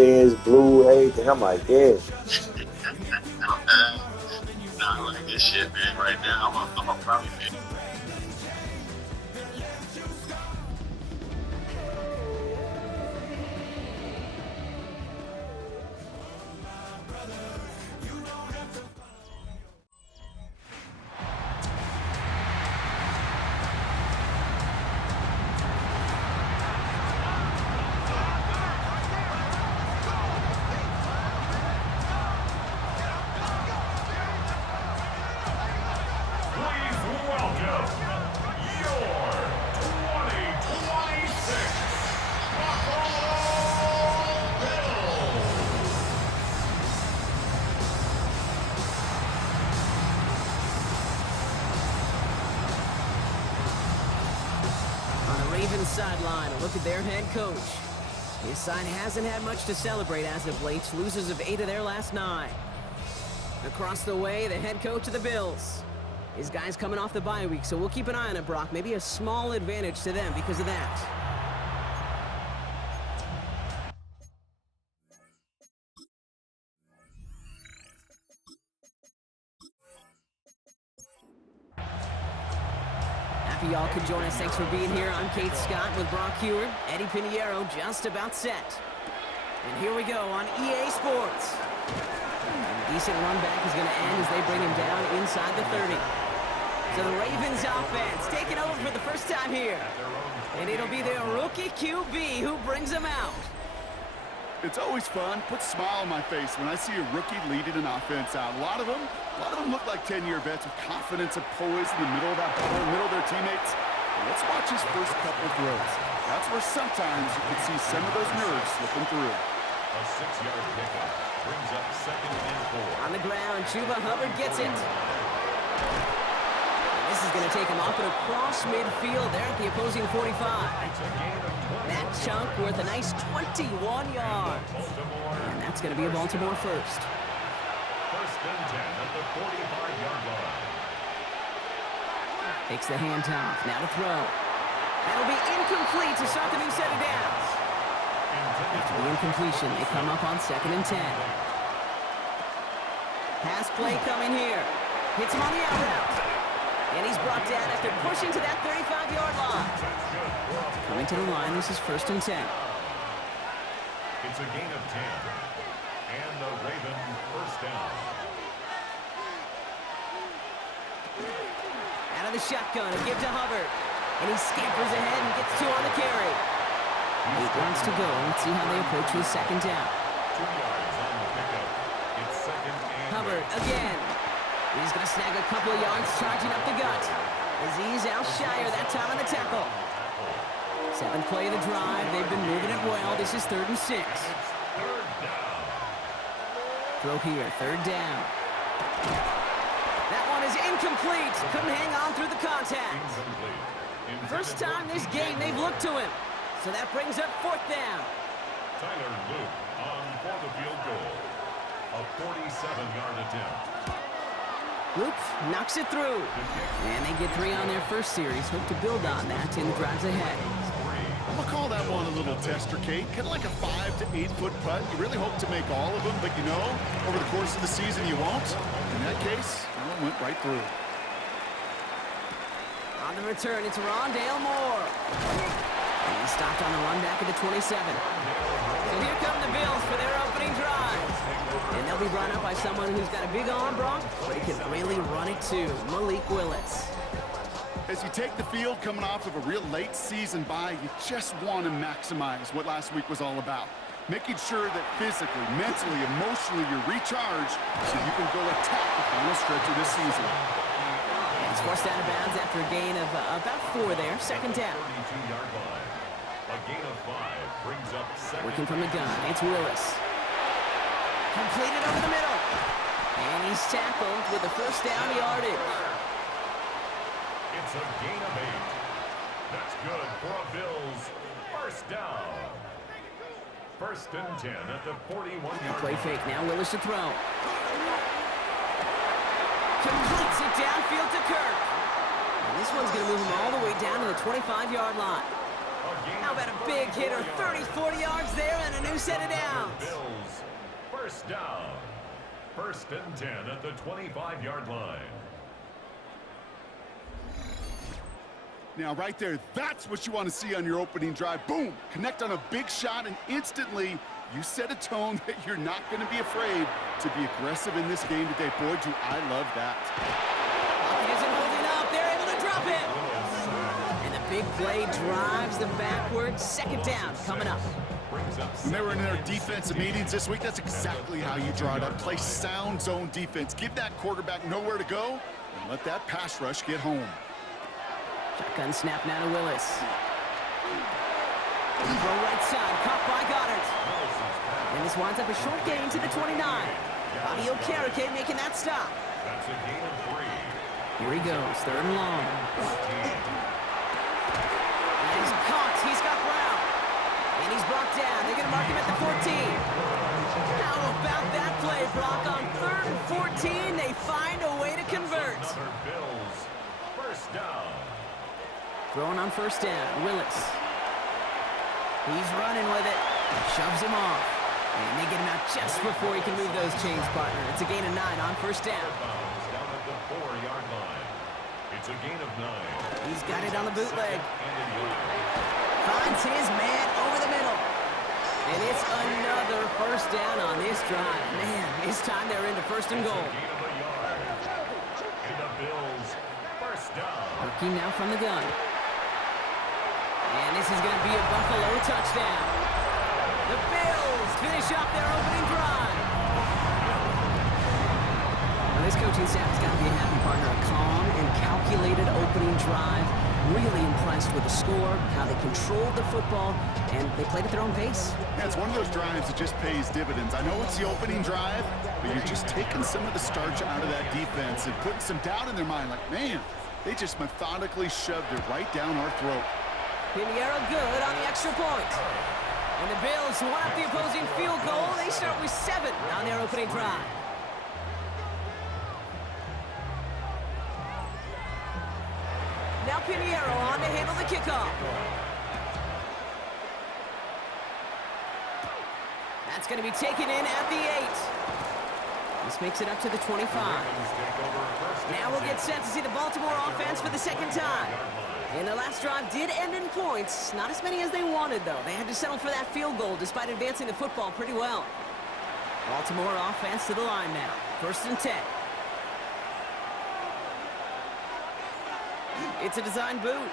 things, blue, everything. I'm like, yeah. Nah, I like this shit, man. Right now, I'm a probably pick. Please welcome your 2026 Buffalo Bills. On the Ravens sideline, a look at their head coach. His side hasn't had much to celebrate as of late. Losers of 8 of their last 9. Across the way, the head coach of the Bills. His guys coming off the bye week, so we'll keep an eye on it, Brock. Maybe a small advantage to them because of that. Happy y'all could join us. Thanks for being here. I'm Kate Scott with Brock Heward. Eddie Pinheiro just about set. And here we go on EA Sports. And a decent run back is going to end as they bring him down inside the 30. So the Ravens offense taking over for the first time here. And it'll be their rookie QB who brings them out. It's always fun, puts a smile on my face when I see a rookie leading an offense out. A lot of them look like 10-year vets with confidence and poise in the middle of that ball, in the middle of their teammates. And let's watch his first couple of throws. That's where sometimes you can see some of those nerves slipping through. A 6-yard pickup brings up 2nd and 4. On the ground, Chuba Hubbard gets it. This is going to take him up and across midfield there at the opposing 45. That chunk worth a nice 21 yards. And that's going to be a Baltimore first. 1st and 10 at the 45-yard line. Takes the handoff. Now to throw. That'll be incomplete to start the new set of downs. After the incompletion, they come up on 2nd and 10. Pass play coming here. Hits him on the out route. And he's brought down after pushing to that 35-yard line. Coming to the line, this is 1st and 10. It's a gain of 10. And the Raven first down. Out of the shotgun, a give to Hubbard. And he scampers ahead and gets 2 on the carry. 8 yards to go. Let's see how they approach this 2nd down. 2 yards on the pickup. It's 2nd and Hubbard again. He's going to snag a couple of yards charging up the gut. As he's out shyer that time on the tackle. 7th play of the drive. They've been moving it well. This is 3rd and 6. Throw here, 3rd down. That one is incomplete. Couldn't hang on through the contact. First time this game they've looked to him. So that brings up 4th down. Tyler Luke on for the field goal. A 47-yard attempt. Luke knocks it through. And they get 3 on their first series. Hope to build on that in the drives ahead. I'm going to call that one a little tester, Kate. Kind of like a 5 to 8 foot putt. You really hope to make all of them, but you know, over the course of the season you won't. In that case, that one went right through. On the return, it's Rondale Moore. And he stopped on the run back at the 27. So here come the Bills for their opening drive. And they'll be brought up by someone who's got a big arm, Brock, but he can really run it too, Malik Willis. As you take the field coming off of a real late season bye, you just want to maximize what last week was all about. Making sure that physically, mentally, emotionally you're recharged so you can go attack the final stretch of this season. And he's forced out of bounds after a gain of about 4 there, 2nd down. 32-yard line. A gain of 5 brings up 2nd. Working from the gun, it's Willis. Completed over the middle. And he's tackled with the first down yardage. It's a gain of 8. That's good for a Bills first down. 1st and 10 at the 41-yard Play line. fake now, Willis to throw. Completes it downfield to Kirk. And this one's going to move him all the way down to the 25-yard line. How about a big hitter, 30, 40 yards there and a new set of downs. first down. 1st and 10 at the 25-yard line. Now, right there, that's what you want to see on your opening drive. Boom! Connect on a big shot, and instantly you set a tone that you're not going to be afraid to be aggressive in this game today. Boy, do I love that. He isn't holding up. They're able to drop it. And the big play drives them backwards. 2nd down coming up. When they were in their defensive meetings this week, that's exactly how you draw it up. Play sound zone defense. Give that quarterback nowhere to go, and let that pass rush get home. Shotgun snap now to Willis. Throw right side, caught by Goddard. And this winds up a short gain to the 29. Bobby Okereke making that stop. That's a gain of 3. Here he goes, 3rd and long. And he's caught, he's got Brown. And he's brought down, they're gonna mark him at the 14. How about that play, Brock? On 3rd and 14, they find a way to convert. Another Bills. 1st down. Throwing on 1st down, Willis. He's running with it. Shoves him off. And they get him out just before he can move those chains, partner. It's a gain of 9 on 1st down. Down at the 4-yard line. It's a gain of 9. He's got it on the bootleg. Finds his man over the middle. And it's another 1st down on this drive. Man, this time they're into 1st and goal. Gain of a yard. And the Bills. 1st down. Working now from the gun. And this is going to be a Buffalo touchdown. The Bills finish off their opening drive. Now this coaching staff has got to be a happy partner. A calm and calculated opening drive. Really impressed with the score, how they controlled the football, and they played at their own pace. Yeah, it's one of those drives that just pays dividends. I know it's the opening drive, but you're just taking some of the starch out of that defense and putting some doubt in their mind. Like, man, they just methodically shoved it right down our throat. Pinheiro good on the extra point. And the Bills want up the opposing field goal. They start with 7 on their opening drive. Now Pinheiro on to handle the kickoff. That's going to be taken in at the 8. This makes it up to the 25. Now we'll get set to see the Baltimore offense for the 2nd time. And the last drive did end in points. Not as many as they wanted, though. They had to settle for that field goal despite advancing the football pretty well. Baltimore offense to the line now. 1st and 10. It's a design boot.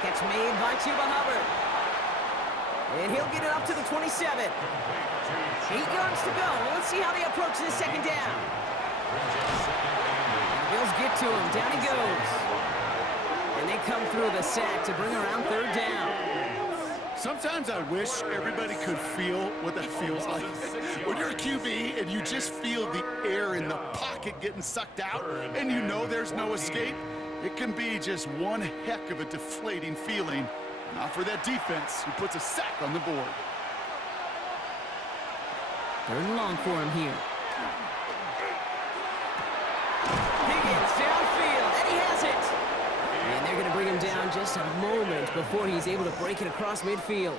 Catch made by Chuba Hubbard. And he'll get it up to the 27. 8 yards to go. Let's see how they approach this 2nd down. And the Bills get to him. Down he goes. And they come through the sack to bring around 3rd down. Sometimes I wish everybody could feel what that feels like. When you're a QB and you just feel the air in the pocket getting sucked out and you know there's no escape, it can be just one heck of a deflating feeling. Not for that defense who puts a sack on the board. 3rd and long for him here. Higgins downfield, and he has it. And they're going to bring him down just a moment before he's able to break it across midfield.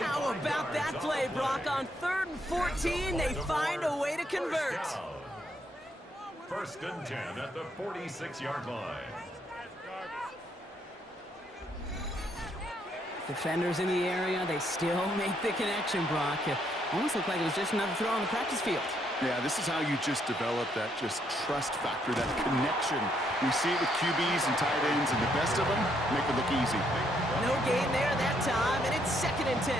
How about that play, Brock? On 3rd and 14, they find a way to convert. 1st and 10 at the 46-yard line. Defenders in the area, they still make the connection, Brock. Almost looked like it was just another throw on the practice field. Yeah, this is how you just develop that just trust factor, that connection. We see it with QBs and tight ends, and the best of them make it look easy. No gain there that time, and it's 2nd and 10.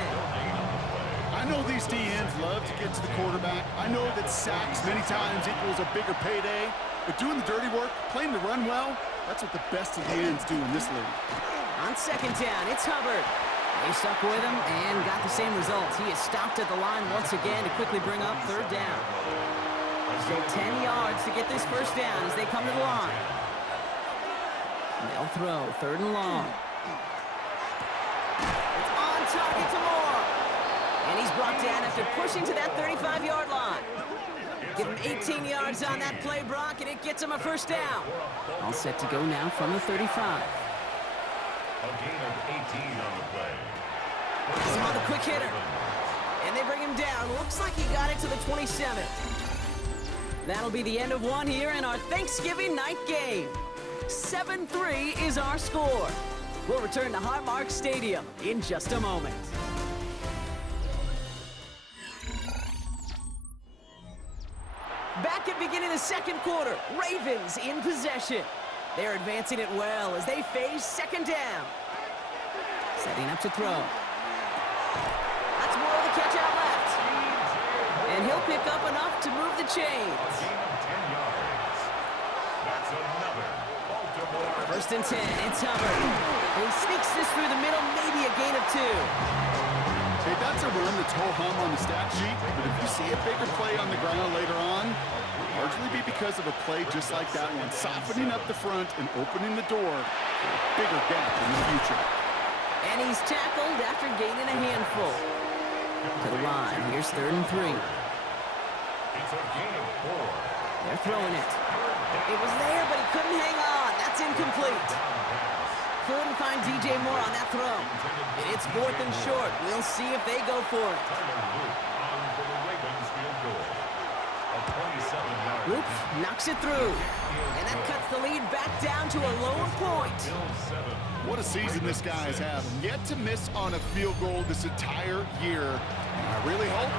I know these DNs love to get to the quarterback. I know that sacks many times equals a bigger payday, but doing the dirty work, playing the run well, that's what the best of the ends do in this league. On 2nd down, it's Hubbard. They stuck with him and got the same result. He is stopped at the line once again to quickly bring up 3rd down. So 10 yards to get this 1st down as they come to the line. They'll throw 3rd and long. It's on target to Moore. And he's brought down after pushing to that 35-yard line. Give him 18 yards on that play, Brock, and it gets him a 1st down. All set to go now from the 35. A gain of 18 on the play. He's on the quick hitter. And they bring him down. Looks like he got it to the 27. That'll be the end of one here in our Thanksgiving night game. 7-3 is our score. We'll return to Highmark Stadium in just a moment. Back at beginning of the second quarter, Ravens in possession. They're advancing it well as they face second down. Setting up to throw. That's more of the catch out left. And he'll pick up enough to move the chains. That's another Baltimore. First and 10, it's Hubbard. He sneaks this through the middle, maybe a gain of 2. Hey, that's a run that's ho-hum on the stat sheet, but if you see a bigger play on the ground later on, largely be because of a play just like that one, softening up the front and opening the door for a bigger gap in the future. And he's tackled after gaining a handful. To the line, here's 3rd and 3. It's a gain of 4. They're throwing it. It was there, but he couldn't hang on. That's incomplete. Couldn't find DJ Moore on that throw. And it's 4th and short. We'll see if they go for it. Luke knocks it through. And that cuts the lead back down to a lower point. What a season this guy has had. Yet to miss on a field goal this entire year. And I really hope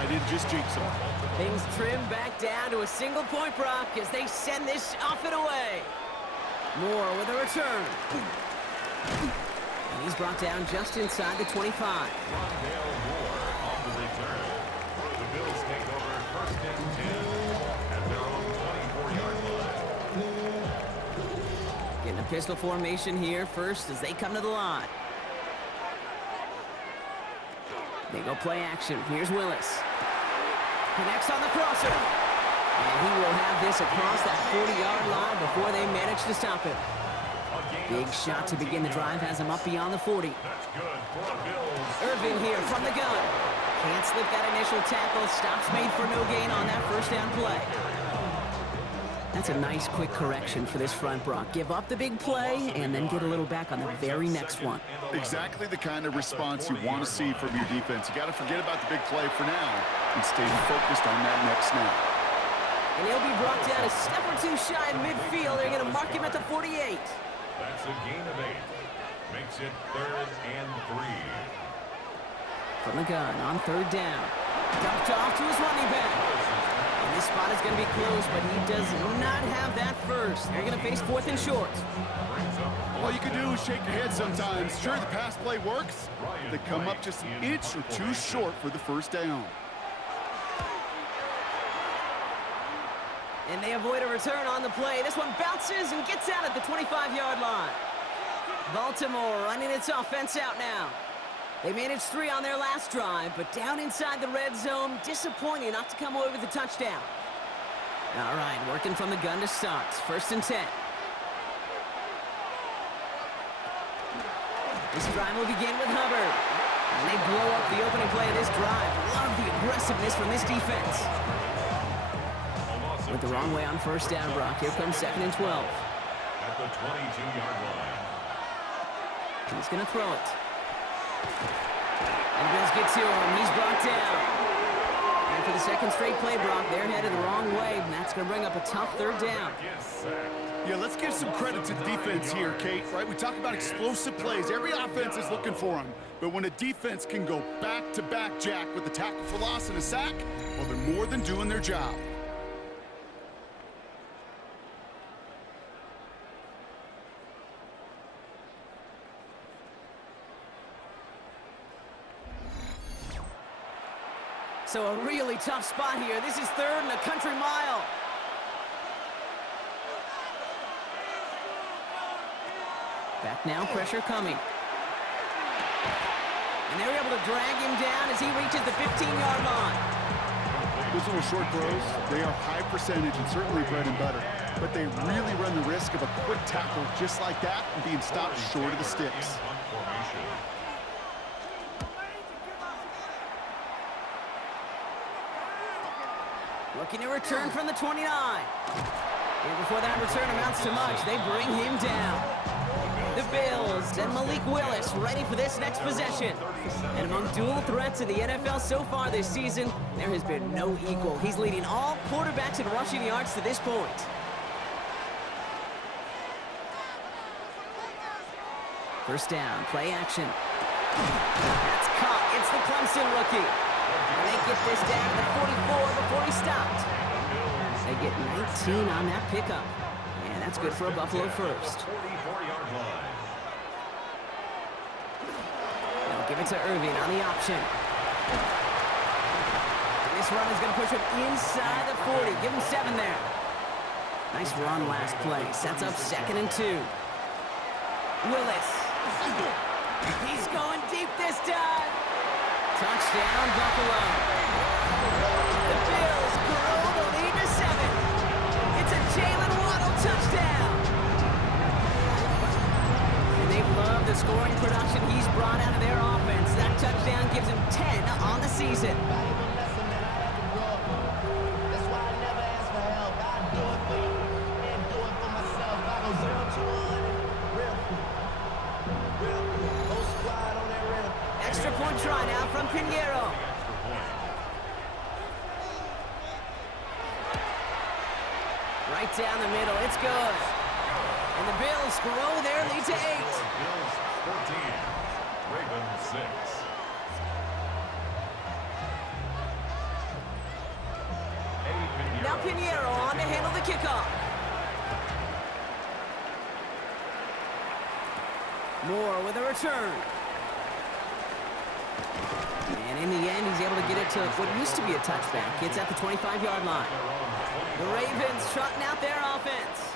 I didn't just jinx him. Things trim back down to a single point, Brock, as they send this off and away. Moore with a return. And he's brought down just inside the 25. Rondale Moore on the return. The Bills take over 1st and 10 at their own 24-yard line. Getting a pistol formation here first as they come to the line. They go play action. Here's Willis. Connects on the crosser. And he will have this across that 40-yard line before they manage to stop him. Big shot to begin the drive has him up beyond the 40. That's good for the Bills. Irvin here from the gun. Can't slip that initial tackle. Stops made for no gain on that first down play. That's a nice quick correction for this front, Brock. Give up the big play and then get a little back on the very next one. Exactly the kind of response you want to see from your defense. You got to forget about the big play for now and stay focused on that next snap. And he'll be brought down a step or two shy of midfield. They're going to mark him at the 48. That's a gain of 8. Makes it 3rd and 3. From the gun on 3rd down. Dumped off to his running back. And this spot is going to be close, but he does not have that first. They're going to face 4th and short. All you can do is shake your head sometimes. Sure, the pass play works. They come up just an inch or two short for the first down. And they avoid a return on the play. This one bounces and gets out at the 25-yard line. Baltimore running its offense out now. They managed 3 on their last drive, but down inside the red zone, disappointing not to come away with a touchdown. All right, working from the gun to start. 1st and 10. This drive will begin with Hubbard. And they blow up the opening play of this drive. Love the aggressiveness from this defense. Went the wrong way on 1st down, Brock. Here comes 2nd and 12. At the 22-yard line. He's going to throw it. And Bills get to him. He's brought down. And for the second straight play, Brock, they're headed the wrong way, and that's going to bring up a tough 3rd down. Yeah, let's give some credit to the defense here, Kate, right? We talk about explosive plays. Every offense is looking for them. But when a defense can go back-to-back, Jack, with a tackle for loss and a sack, well, they're more than doing their job. So a really tough spot here. This is 3rd and a country mile. Back now, pressure coming. And they were able to drag him down as he reaches the 15-yard line. Those little short throws, they are high percentage and certainly bread and butter. But they really run the risk of a quick tackle just like that and being stopped short of the sticks. Looking to return from the 29. And before that return amounts to much, they bring him down. The Bills and Malik Willis ready for this next possession. And among dual threats in the NFL so far this season, there has been no equal. He's leading all quarterbacks in rushing yards to this point. First down, play action. That's caught. It's the Clemson rookie. And they get this down to the 44 before he stopped. They get 19 on that pickup. And that's good for a Buffalo first. They'll give it to Irving on the option. And this run is going to push him inside the 40. Give him 7 there. Nice run last play. Sets up 2nd and 2. Willis. He's going deep this time. Touchdown, Buffalo. The Bills grow the lead to 7. It's a Jalen Waddle touchdown. And they've loved the scoring production he's brought out of their offense. That touchdown gives him 10 on the season. Extra point try now from Pinheiro. Right down the middle, it's good. And the Bills grow their lead to 8. Bills 14, Ravens 6. Now Pinheiro on to handle the kickoff. Moore with a return. And in the end, he's able to get it to what used to be a touchback. It's at the 25-yard line. The Ravens trotting out their offense.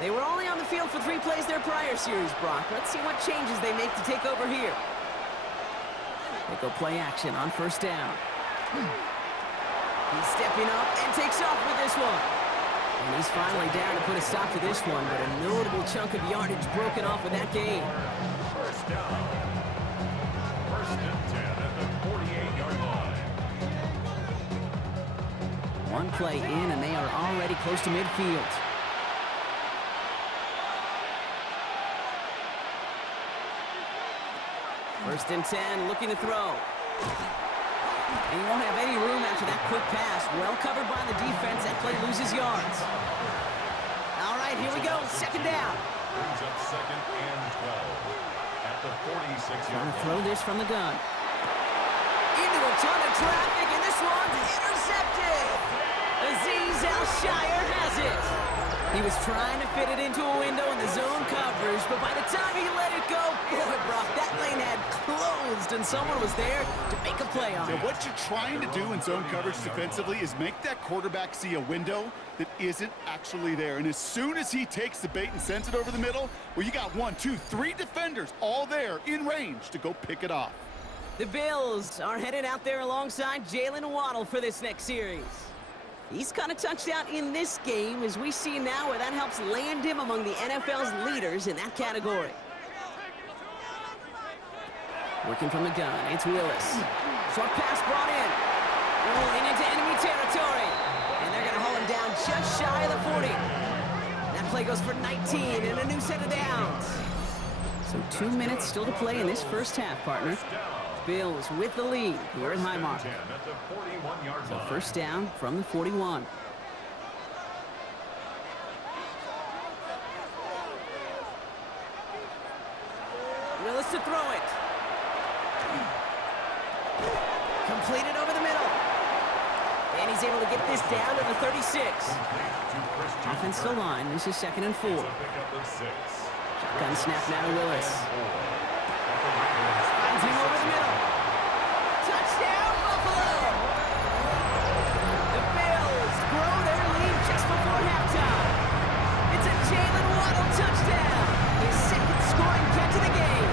They were only on the field for 3 plays their prior series, Brock. Let's see what changes they make to take over here. They go play action on first down. He's stepping up and takes off with this one. And he's finally down to put a stop to this one, but a notable chunk of yardage broken off with that gain. First down. First and 10 at the 48-yard line. One play in, and they are already close to midfield. First and 10, looking to throw. And he won't have any room after that quick pass. Well covered by the defense. That play loses yards. All right, here we go. Second down. Brings up 2nd and 12 at the 46-yard Trying to line. throw this from the gun. Into a ton of traffic, and this one's intercepted. Azeez Al-Shire has it. He was trying to fit it into a window in the zone coverage, but by the time he let it go, boy, Brock, that lane had closed, and someone was there to make a play on it. What you're trying to do in zone coverage defensively is make that quarterback see a window that isn't actually there. And as soon as he takes the bait and sends it over the middle, well, you got 1, 2, 3 defenders all there in range to go pick it off. The Bills are headed out there alongside Jalen Waddle for this next series. He's kind of touched out in this game, as we see now where that helps land him among the NFL's leaders in that category. Working from the gun, it's Willis. Short pass brought in. Rolling into enemy territory. And they're going to hold him down just shy of the 40. That play goes for 19 and a new set of downs. So 2 minutes still to play in this first half, partner. Bills with the lead here at Highmark. So first down from the 41. Willis to throw it. Completed over the middle. And he's able to get this down to the 36. Offensive line, this is 2nd and 4. Shotgun snap now to Willis. Finds him over the middle. Touchdown, Buffalo! The Bills grow their lead just before halftime. It's a Jalen Waddle touchdown. His 2nd scoring catch of the game.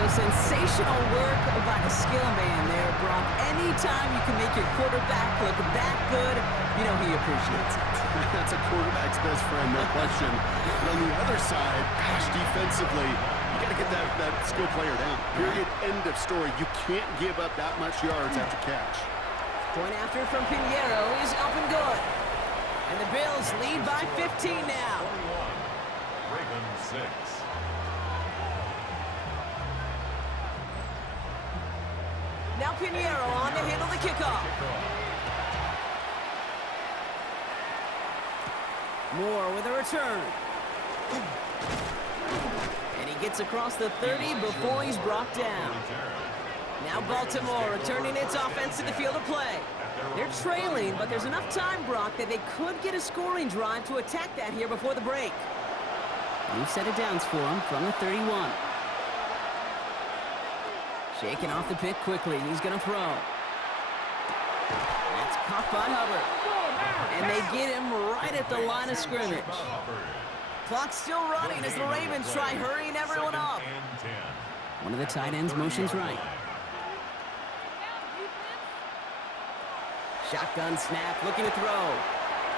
So sensational work by the skill man there, Brock. Anytime you can make your quarterback look that good, you know he appreciates it. That's a quarterback's best friend, no question. But on the other side, gosh, defensively, you got to get that skill player down. Period. End of story. You can't give up that much yards after catch. Point after from Pinheiro is up and good. And the Bills lead by 15 now. 6. Now Pinheiro on to handle the kickoff. Moore with a return. And he gets across the 30 before he's brought down. Now Baltimore returning its offense to the field of play. They're trailing, but there's enough time, Brock, that they could get a scoring drive to attack that here before the break. New set of downs for him from the 31. Shaking off the pick quickly. He's going to throw. That's caught by Hubbard. And they get him right at the line of scrimmage. Clock's still running as the Ravens try hurrying everyone up. One of the tight ends motions right. Shotgun snap, looking to throw.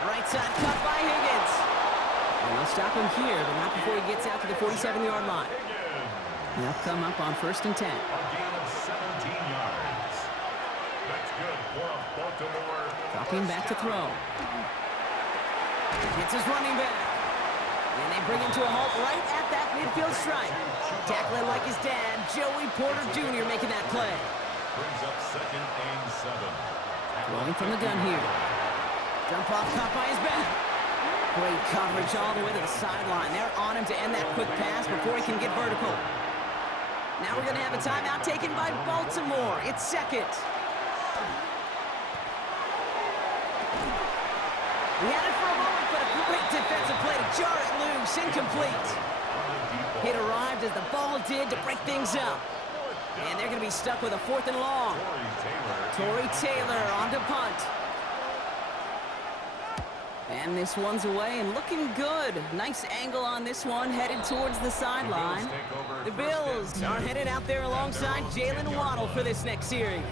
Right side cut by Higgins. And they'll stop him here, but not before he gets out to the 47-yard line. They'll come up on 1st and 10. A gain of 17 yards. That's good for a Baltimore. Dropping back to throw. It's his running back. And they bring him to a halt right at that midfield stripe. Tackling like his dad, Joey Porter Jr. making that play. Brings up 2nd and 7. Rolling from the gun here. Jump off caught by his back. Great coverage all the way to the sideline. They're on him to end that quick pass before he can get vertical. Now we're going to have a timeout taken by Baltimore. It's 2nd. We had it for a moment, but a great defensive play to jar it loose. Incomplete. Hit arrived as the ball did to break things up. And they're going to be stuck with a 4th and long. Torrey Taylor on to punt. And this one's away and looking good. Nice angle on this one, headed towards the sideline. The Bills are headed out there alongside Jalen Waddle for this next series.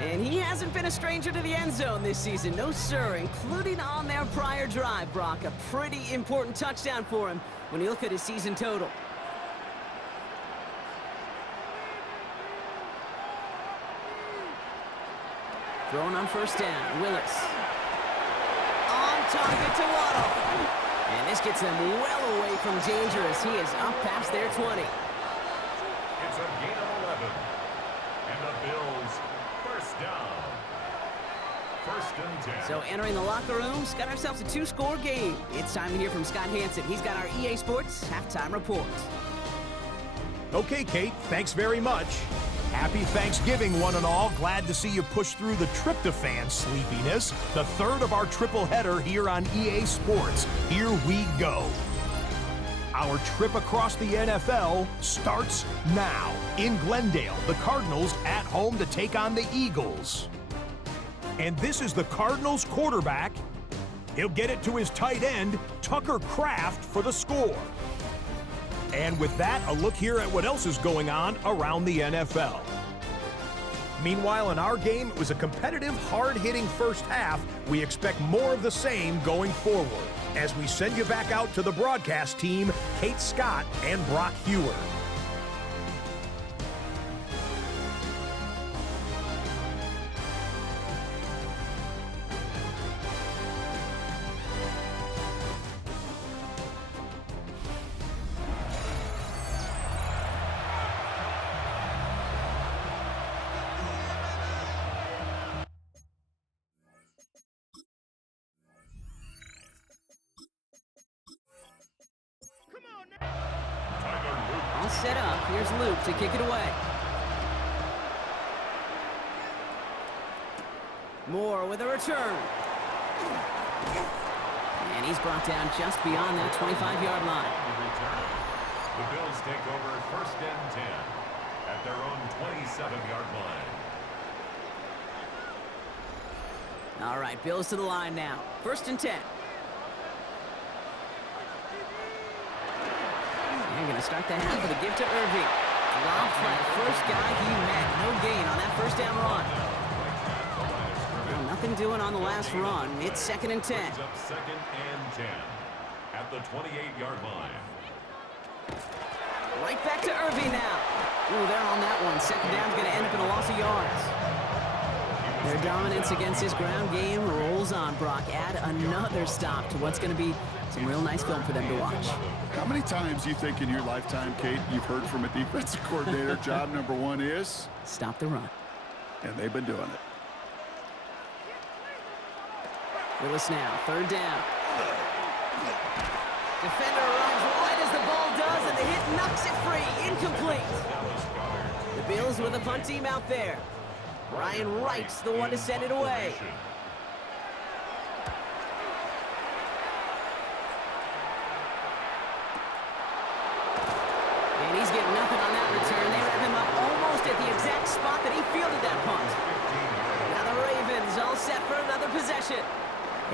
And he hasn't been a stranger to the end zone this season, no sir, including on their prior drive, Brock. A pretty important touchdown for him when you look at his season total. Throwing on 1st down, Willis. On target to Waddle. And this gets them well away from danger as he is up past their 20. It's a gain of 11. And the Bills, 1st down. 1st and 10. So entering the locker rooms, got ourselves a 2-score game. It's time to hear from Scott Hansen. He's got our EA Sports halftime report. Okay, Kate, thanks very much. Happy Thanksgiving, one and all. Glad to see you push through the tryptophan sleepiness. The 3rd of our triple header here on EA Sports. Here we go. Our trip across the NFL starts now. In Glendale, the Cardinals at home to take on the Eagles. And this is the Cardinals quarterback. He'll get it to his tight end, Tucker Kraft, for the score. And with that, a look here at what else is going on around the NFL. Meanwhile, in our game, it was a competitive, hard-hitting first half. We expect more of the same going forward. As we send you back out to the broadcast team, Kate Scott and Brock Hewer. All set up. Here's Luke to kick it away. Moore with a return. And he's brought down just beyond that 25-yard line. The Bills take over 1st and 10 at their own 27-yard line. All right, Bills to the line now. 1st and 10. They're going to start the half with a give to Irving. Rob flat, first guy he met. No gain on that 1st down run. Well, nothing doing on the last run. It's 2nd and 10. Brings up 2nd and 10 at the 28-yard line. Right back to Irving now. Ooh, they're on that one. 2nd down's going to end up in a loss of yards. Their dominance against his ground game rolls on, Brock. Add another stop to what's going to be Some real nice film for them to watch. How many times do you think in your lifetime, Kate, you've heard from a defensive coordinator, job number one is? Stop the run. And they've been doing it. Willis now, third down. Defender runs wide as the ball does, and the hit knocks it free. Incomplete. The Bills with a punt team out there. Ryan Wright's the one to send it away. And he's getting nothing on that return. They wrap him up almost at the exact spot that he fielded that punt. Now the Ravens all set for another possession.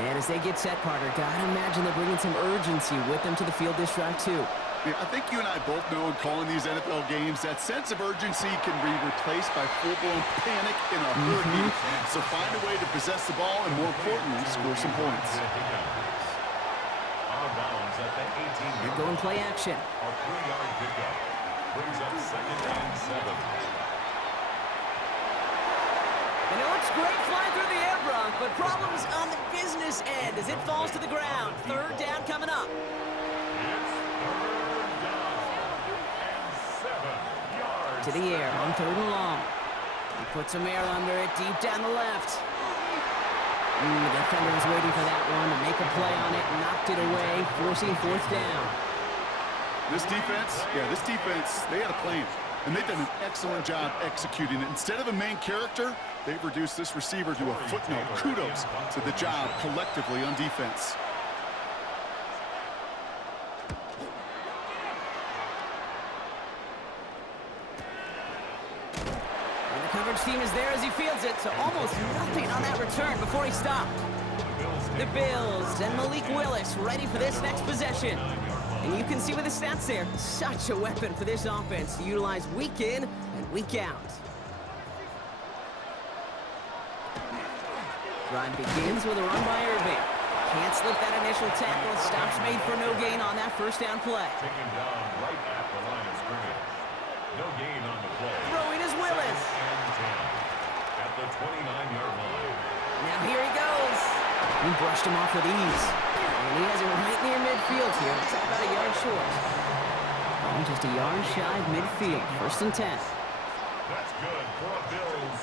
And as they get set, Carter, gotta imagine they're bringing some urgency with them to the field this drive, too. Yeah, I think you and I both know in calling these NFL games that sense of urgency can be replaced by full-blown panic in a hurry. So find a way to possess the ball and, more importantly, score some points. Out of bounds at the 18. They're going play action. A 3-yard pickup brings up 2nd and 7. And it looks great flying through the air, Bronk, but problems on the business end as it falls to the ground. Third down coming up. To the air on 3rd and long. He puts some air under it deep down the left. The defender was waiting for that one to make a play on it, knocked it away, forcing 4th down. This defense, they had a plan, and they've done an excellent job executing it. Instead of a main character, they've reduced this receiver to a footnote. Kudos to the job collectively on defense. Coverage team is there as he fields it, so almost nothing on that return before he stopped. The Bills and Malik Willis ready for this next possession. And you can see with the stats there, such a weapon for this offense to utilize week in and week out. Drive begins with a run by Irving. Can't slip that initial tackle. Stops made for no gain on that first down play. Taken down right at the line of scrimmage. No gain on the play. Throwing is Willis. At the 29-yard line. Now here he goes. He brushed him off with ease. And he has it right near midfield here. It's about a yard short. Oh, just a yard shy of midfield. 1st and 10. That's good for a Bills.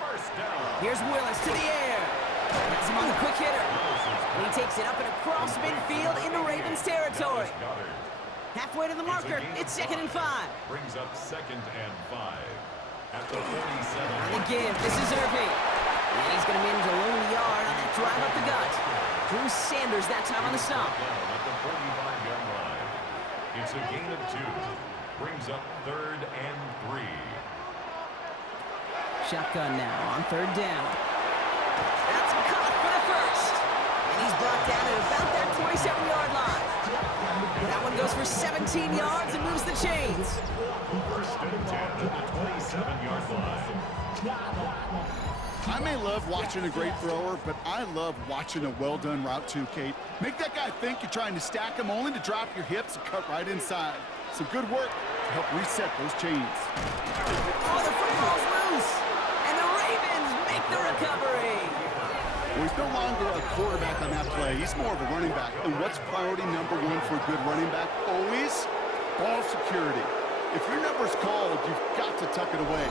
First down. Here's Willis to the air. Has him on the quick hitter. And he takes it up and across midfield into Ravens territory. Halfway to the marker. It's 2nd and 5. Brings up 2nd and 5. At the 47. On the give. This is Irving. And he's going to manage a lone yard on that drive up the gut. Drew Sanders that time on the stop. At the 45-yard line. It's a gain of 2. Brings up 3rd and 3. Shotgun now on 3rd down. That's caught for the first. And he's brought down at about that 27-yard line. That one goes for 17 yards and moves the chains. 1st and 10 at the 27-yard line. I may love watching a great thrower, but I love watching a well-done route too, Kate. Make that guy think you're trying to stack him, only to drop your hips and cut right inside. Some good work to help reset those chains. Oh, the football's loose. And the Ravens make the recovery. Well, he's no longer a quarterback on that play. He's more of a running back. And what's priority number 1 for a good running back? Always ball security. If your number's called, you've got to tuck it away.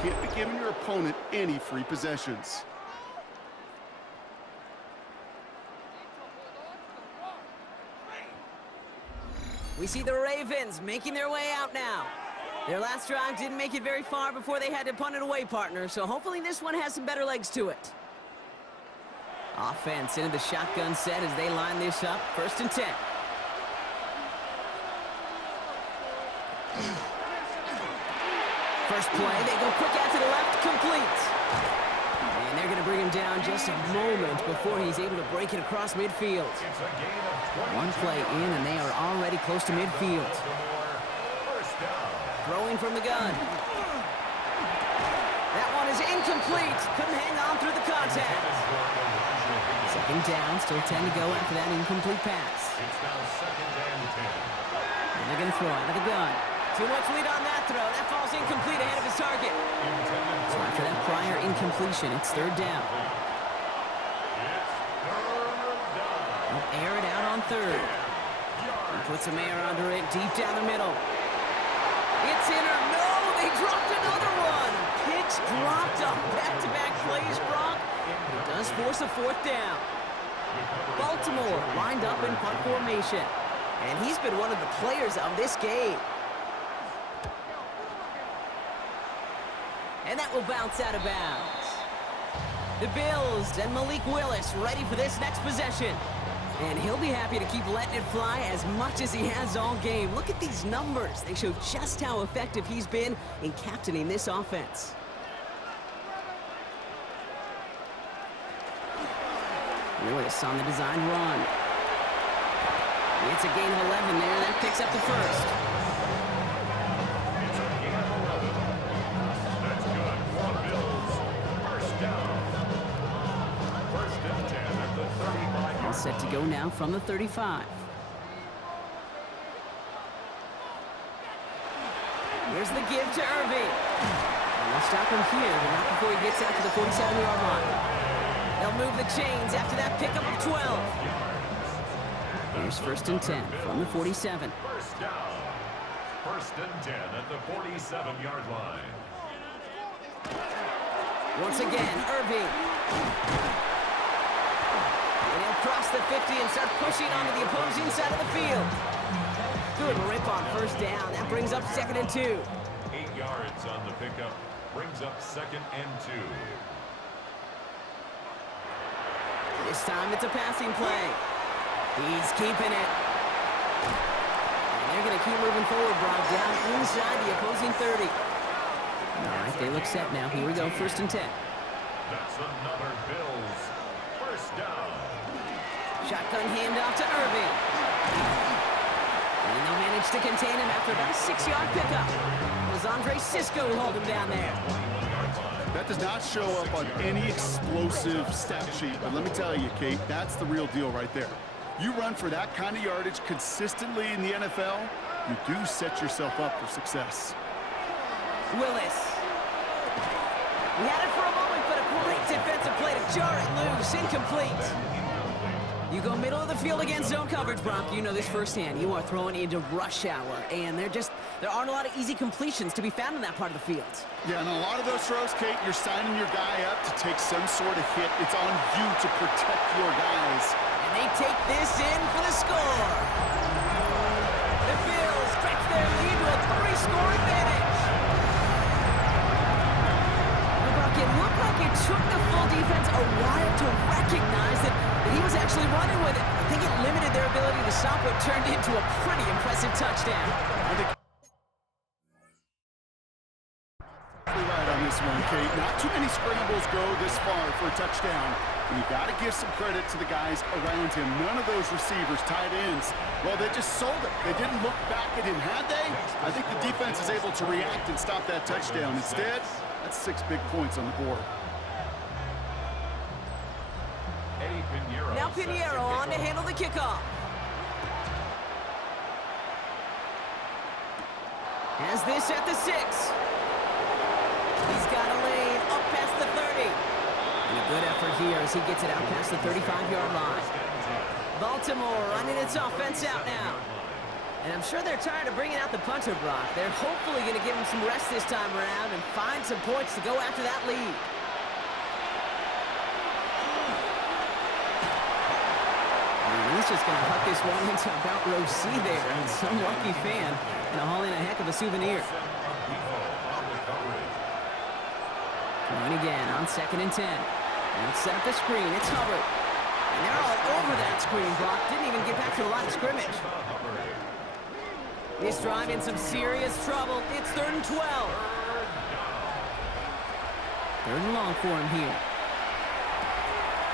Can't be giving your opponent any free possessions. We see the Ravens making their way out now. Their last drive didn't make it very far before they had to punt it away, partner, so hopefully this one has some better legs to it. Offense into the shotgun set as they line this up. 1st and 10. First play, they go quick out to the left, complete. And they're going to bring him down just a moment before he's able to break it across midfield. It's a gain of 22. One play in, and they are already close to midfield. First down. Throwing from the gun. That one is incomplete. Couldn't hang on through the contact. 2nd down, still 10 to go after that incomplete pass. It's now 2nd and 10. And they're going to throw out of the gun. Too much lead on that throw. That falls incomplete ahead of his target. So after that prior incompletion, it's 3rd down. They'll air it out on third. He puts some air under it, deep down the middle. It's in or no, they dropped another one. Picks dropped on back-to-back plays, Brock. It does force a fourth down. Baltimore lined up in punt formation. And he's been one of the players of this game. And that will bounce out of bounds. The Bills and Malik Willis ready for this next possession. And he'll be happy to keep letting it fly as much as he has all game. Look at these numbers. They show just how effective he's been in captaining this offense. Willis on the design run. It's a gain of 11 there. That picks up the first. It's a gain of 11. That's good for the Bills. First down. First and 10 at the 35. All set to go now from the 35. Here's the give to Irving. And they'll stop him here, but not before he gets out to the 47-yard line. They'll move the chains after that pickup of 12. Here's first and 10 from the 47. First down. First and 10 at the 47-yard line. Once again, Irving. And he'll cross the 50 and start pushing onto the opposing side of the field. Good rip on first down. That brings up second and 2. 8 yards on the pickup. Brings up second and 2. This time it's a passing play. He's keeping it. And they're going to keep moving forward, Brock, down inside the opposing 30. All right, they look set now. Here we go, first and 10. That's another Bills. First down. Shotgun handoff to Irving. And they'll manage to contain him after about a 6-yard pickup. It was Andre Sisco who held him down there. That does not show up on any explosive stat sheet, but let me tell you, Kate, that's the real deal right there. You run for that kind of yardage consistently in the NFL, you do set yourself up for success. Willis. We had it for a moment, but a great defensive play to jar it loose. Incomplete. You go middle of the field against zone coverage, Brock. You know this firsthand. You are throwing into rush hour, and there aren't a lot of easy completions to be found in that part of the field. Yeah, and a lot of those throws, Kate, you're signing your guy up to take some sort of hit. It's on you to protect your guys. And they take this in for the score. The Bills stretch their lead to a 3-score advantage. Brock, it looked like it took the full defense a while to recognize that he was actually running with it. I think it limited their ability to stop what turned into a pretty impressive touchdown. I think you're right on this one, Kate. Not too many scrambles go this far for a touchdown. And you got to give some credit to the guys around him. None of those receivers, tight ends, well, they just sold it. They didn't look back at him, had they? I think the defense is able to react and stop that touchdown. Instead, that's 6 big points on the board. Now Pinheiro on to handle the kickoff. Has this at the 6. He's got a lane up past the 30. And a good effort here as he gets it out past the 35-yard line. Baltimore running its offense out now. And I'm sure they're tired of bringing out the punter, Brock. They're hopefully going to give him some rest this time around and find some points to go after that lead. He's just going to huck this one into about row C there, and some lucky fan and haul in a heck of a souvenir. Going again on second and 10. And set up the screen. It's Hubbard. And they're all over that screen, Brock. Didn't even get back to the line of scrimmage. This drive in some serious trouble. It's 3rd and 12. 3rd and long for him here.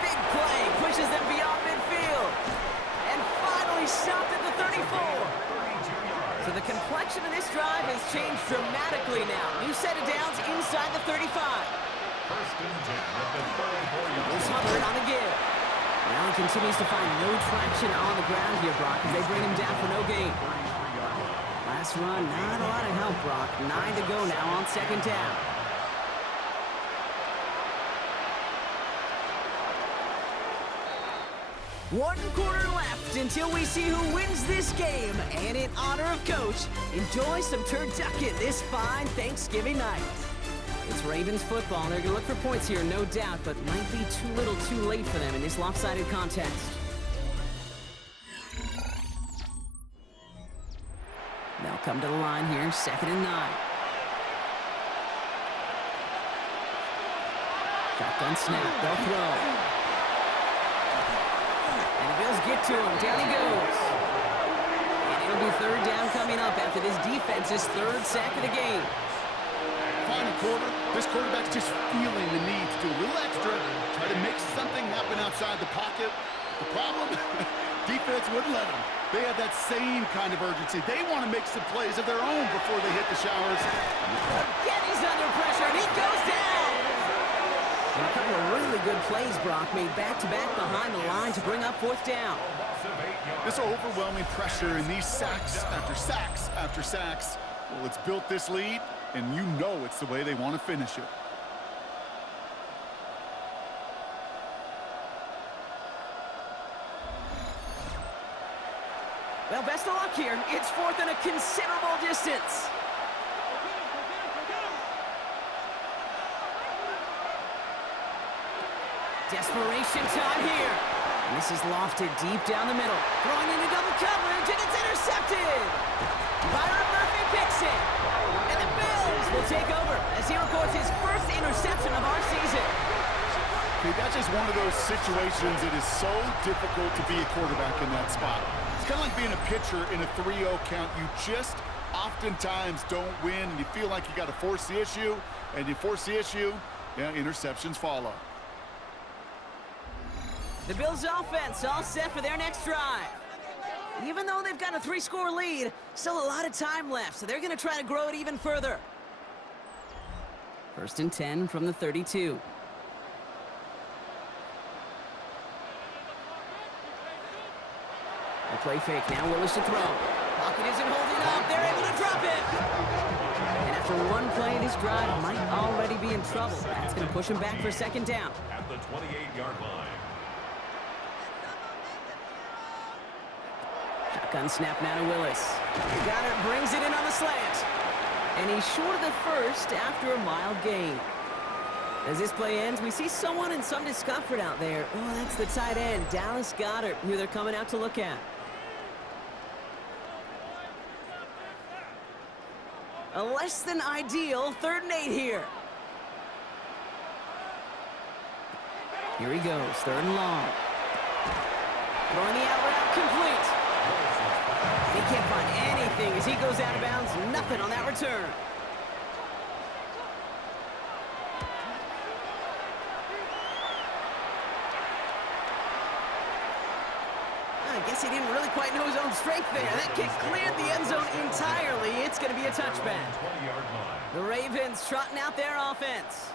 Big play. Pushes them beyond midfield. And finally stopped at the 34. So the complexion of this drive has changed dramatically now. New set of downs inside the 35. First and 10 at the 34-yard It's Hubbard on the give. Now he continues to find no traction on the ground here, Brock, as they bring him down for no gain. Last run, not a lot of help, Brock. 9 to go now on second down. 1 quarter left until we see who wins this game. And in honor of Coach, enjoy some turducken this fine Thanksgiving night. It's Ravens football. They're going to look for points here, no doubt, but might be too little too late for them in this lopsided contest. They'll come to the line here, 2nd and 9. Shotgun snap, they'll throw. And the Bills get to him, down he goes. And it'll be 3rd down coming up after this defense's 3rd sack of the game. Final quarter, this quarterback's just feeling the need to do a little extra, try to make something happen outside the pocket. The problem, defense wouldn't let them. They have that same kind of urgency. They want to make some plays of their own before they hit the showers. Again, he's under pressure, and he goes down! And a couple of really good plays, Brock, made back-to-back behind the line to bring up 4th down. This overwhelming pressure and these sacks after sacks after sacks, well, it's built this lead, and you know it's the way they want to finish it. Well, best of luck here. It's 4th and a considerable distance. Desperation time here. And this is lofted deep down the middle. Throwing into double coverage, and it's intercepted. Byron Murphy picks it. And the Bills will take over as he records his 1st interception of our season. Okay, that's just one of those situations that is so difficult to be a quarterback in that spot. It's kind of like being a pitcher in a 3-0 count. You just oftentimes don't win, and you feel like you got to force the issue, and you force the issue, yeah, interceptions follow. The Bills' offense all set for their next drive. Even though they've got a 3-score lead, still a lot of time left, so they're going to try to grow it even further. 1st and 10 from the 32. A play fake, now Willis to throw. Pocket isn't holding up, they're able to drop it! And after one play, this drive might already be in trouble. That's going to push him back for 2nd down. At the 28-yard line. Shotgun snap now to Willis. Goddard brings it in on the slant. And he's short of the 1st after a mild gain. As this play ends, we see someone in some discomfort out there. Oh, that's the tight end, Dallas Goedert, who they're coming out to look at. A less than ideal 3rd and 8 here. Here he goes, 3rd and long. Throwing the out route complete. He can't find anything as he goes out of bounds. Nothing on that return. I guess he didn't really quite know his own strength there. That kick cleared the end zone entirely. It's going to be a touchback. The Ravens trotting out their offense.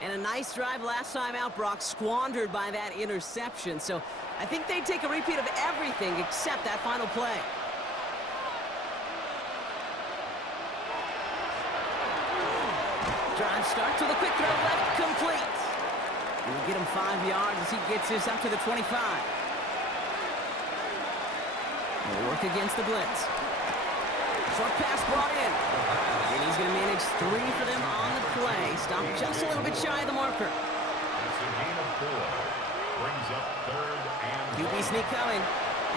And a nice drive last time out, Brock, squandered by that interception. So I think they take a repeat of everything except that final play. Drive start to the quick throw left, complete. We'll get him 5 yards as he gets this up to the 25. They'll work against the blitz. Short pass brought in. And he's going to manage 3 for them on the play. Stop just a little bit shy of the marker. That's a gain of 4. Brings up 3rd and QB sneak coming.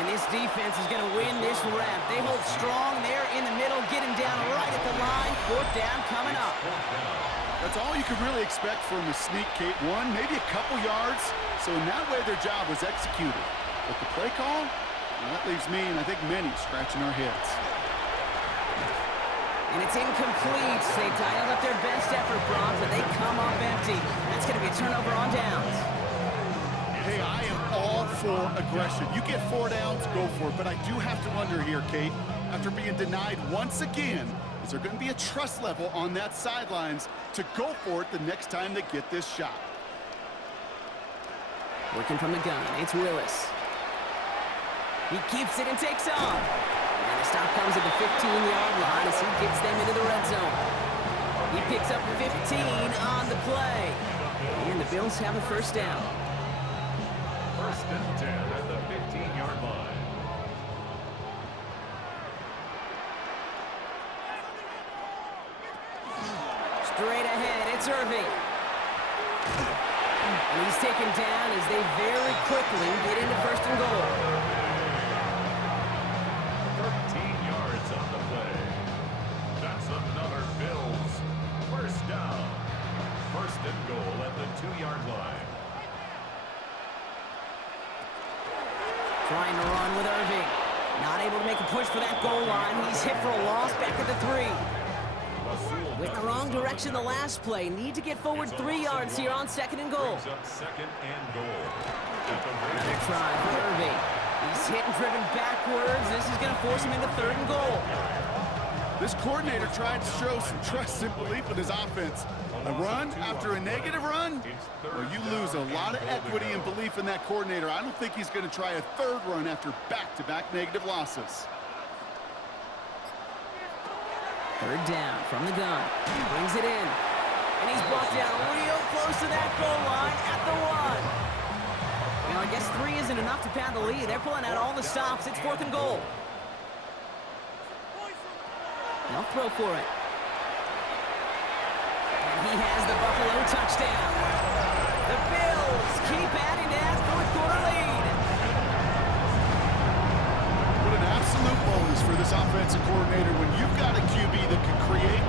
And this defense is going to win this rep. They hold strong there in the middle, getting down right at the line. 4th down coming up. That's all you could really expect from a sneak, Kate. 1, maybe a couple yards. So in that way, their job was executed. But the play call, well, that leaves me, and I think many, scratching our heads. And it's incomplete. They dialed up their best effort, Brock, but they come up empty. That's going to be a turnover on downs. Hey, I am all for aggression. You get 4 downs, go for it. But I do have to wonder here, Kate, after being denied once again, is there going to be a trust level on that sidelines to go for it the next time they get this shot? Working from the gun, it's Willis. He keeps it and takes off. And the stop comes at the 15-yard line as he gets them into the red zone. He picks up 15 on the play. And the Bills have a 1st down. First and 10 at the 15-yard line. Straight ahead, it's Irving. And he's taken down as they very quickly get into first and goal. 13 yards on the play. That's another Bills first down. First and goal at the 2-yard line. Trying to run with Irving. Not able to make a push for that goal line. He's hit for a loss back at the 3. Went in the wrong direction the last play. Need to get forward 3 yards here on second and goal. Up second and goal. Another try for Irving. He's hit and driven backwards. This is going to force him into third and goal. This coordinator tried to show some trust and belief in his offense. A run after a negative run? Well, you lose a lot of equity and belief in that coordinator. I don't think he's going to try a third run after back-to-back negative losses. Third down from the gun. Brings it in. And he's brought down real close to that goal line at the 1. Well, I guess 3 isn't enough to pad the lead. They're pulling out all the stops. It's fourth and goal. They'll throw for it. And he has the Buffalo touchdown. The Bills keep adding to that fourth quarter lead. What an absolute bonus for this offensive coordinator when you've got a QB that can create.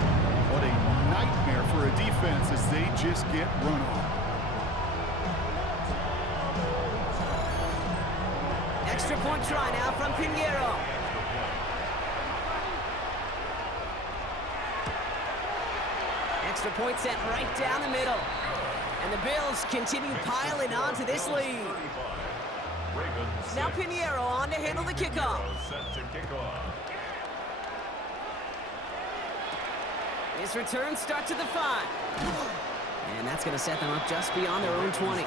What a nightmare for a defense as they just get run on. Extra point try now from Pinheiro. Extra point set right down the middle. And the Bills continue piling on to this lead. Now Pinheiro on to handle the kickoff. Set to kick off. His return starts at the 5. And that's going to set them up just beyond their own 20.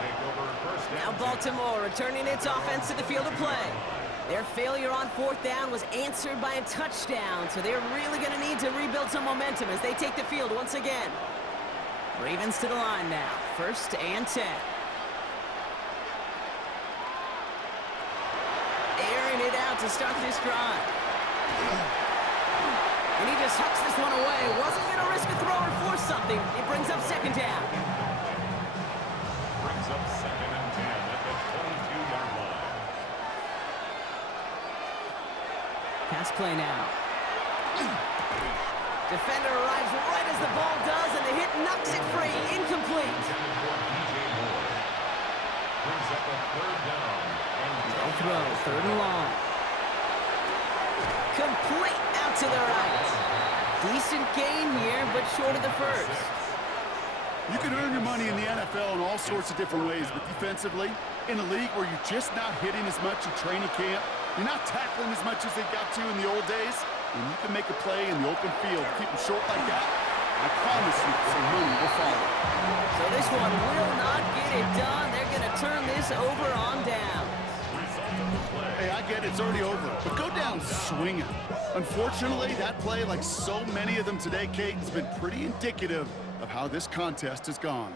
Now Baltimore returning its offense to the field of play. Their failure on fourth down was answered by a touchdown, so they're really going to need to rebuild some momentum as they take the field once again. Ravens to the line now, first and 10. Airing it out to start this drive. And he just hucks this one away. Wasn't going to risk a throw or force something. It brings up second down. Brings up second and 10 at the 22-yard line. Pass play now. Defender arrives right as the ball does, and the hit knocks it free. Incomplete. Brings up a third down. No throw, third and long. Complete out to the right. Decent gain here, but short of the first. You can earn your money in the NFL in all sorts of different ways, but defensively, in a league where you're just not hitting as much in training camp, you're not tackling as much as they got to in the old days, and you can make a play in the open field, keep them short like that, I promise you some money will follow. So this one will not get it done. They're going to turn this over on down. Hey, I get it's already over, but go down swinging. Unfortunately, that play, like so many of them today, Kate, has been pretty indicative of how this contest has gone.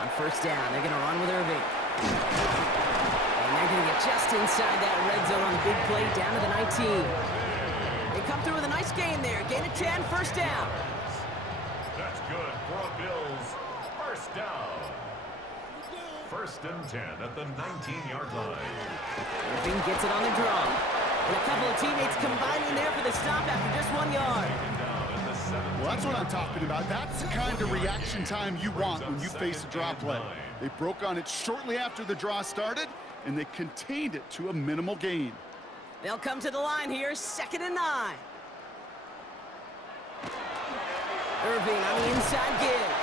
On first down, they're going to run with Irving. And they're going to get just inside that red zone on the big play down to the 19. They come through with a nice gain there. Gain of 10, first down. That's good for a Bills first down. First and 10 at the 19-yard line. Irving gets it on the draw. And a couple of teammates combining there for the stop after just 1 yard. Well, that's what I'm talking about. That's the kind of reaction time you want when you face a draw play. They broke on it shortly after the draw started, and they contained it to a minimal gain. They'll come to the line here, second and 9. Irving on the inside give.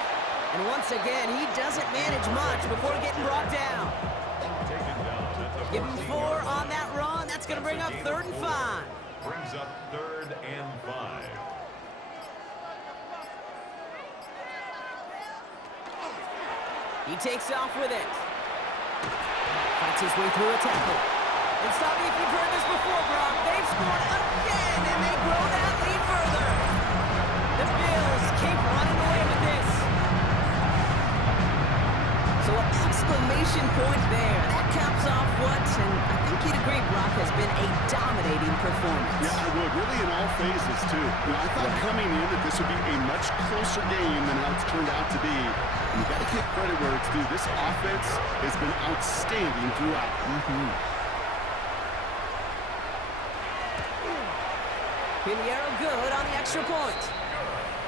And once again, he doesn't manage much before getting brought down. Give him 4 on that run. That's going to bring up third and 5. Brings up third and 5. He takes off with it. Fights his way through a tackle. And stop me if you've heard this before, Brock. They've scored again, and they grow that lead further. The Bills keep running away with this. point there. That caps off what, and I think you'd agree, Brock, has been a dominating performance. Yeah, I would. Really in all phases, too. You know, I thought coming in that this would be a much closer game than how it's turned out to be. And you got to give credit where it's due. This offense has been outstanding throughout. Pinheiro good on the extra point.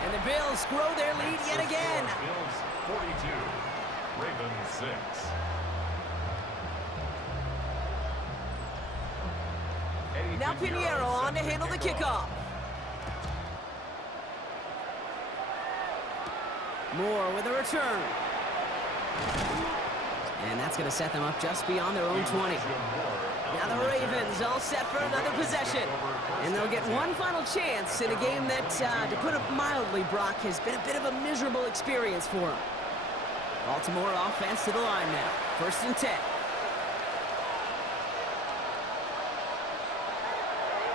And the Bills grow their lead yet again. Bills 42, Ravens 6. Now Pinheiro on to handle the kickoff. Moore with a return. And that's going to set them up just beyond their own 20. Now the Ravens all set for another possession. And they'll get one final chance in a game that, to put it mildly, Brock, has been a bit of a miserable experience for them. Baltimore offense to the line now. 1st and 10.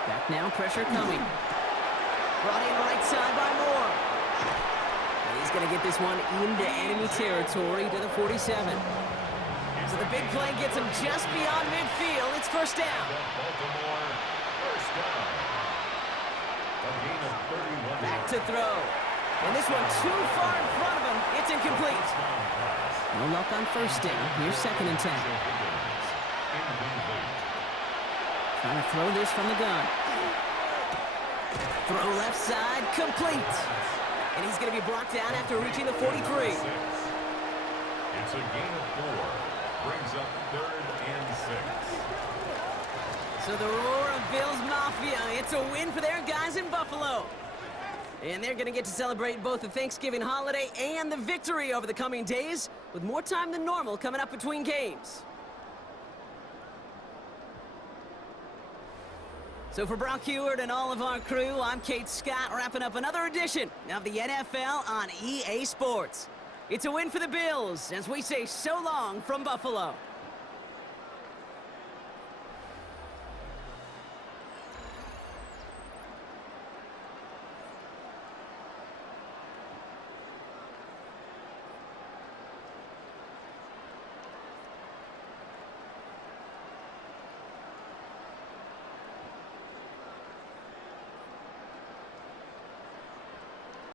Back now, pressure coming. Brought in right side by Moore. And he's going to get this one into enemy territory to the 47. So the big play gets him just beyond midfield. It's 1st down. Baltimore, 1st down. A gain of 31. Back to throw. And this one too far in front of him. It's incomplete. No luck on 1st down. Here's 2nd and 10. Trying to throw this from the gun. Throw left side, complete. And he's going to be brought down after reaching the 43. It's a gain of 4. Brings up 3rd and 6. So the roar of Bills Mafia, it's a win for their guys in Buffalo. And they're going to get to celebrate both the Thanksgiving holiday and the victory over the coming days, with more time than normal coming up between games. So for Brock Heward and all of our crew, I'm Kate Scott, wrapping up another edition of the NFL on EA Sports. It's a win for the Bills, as we say so long from Buffalo.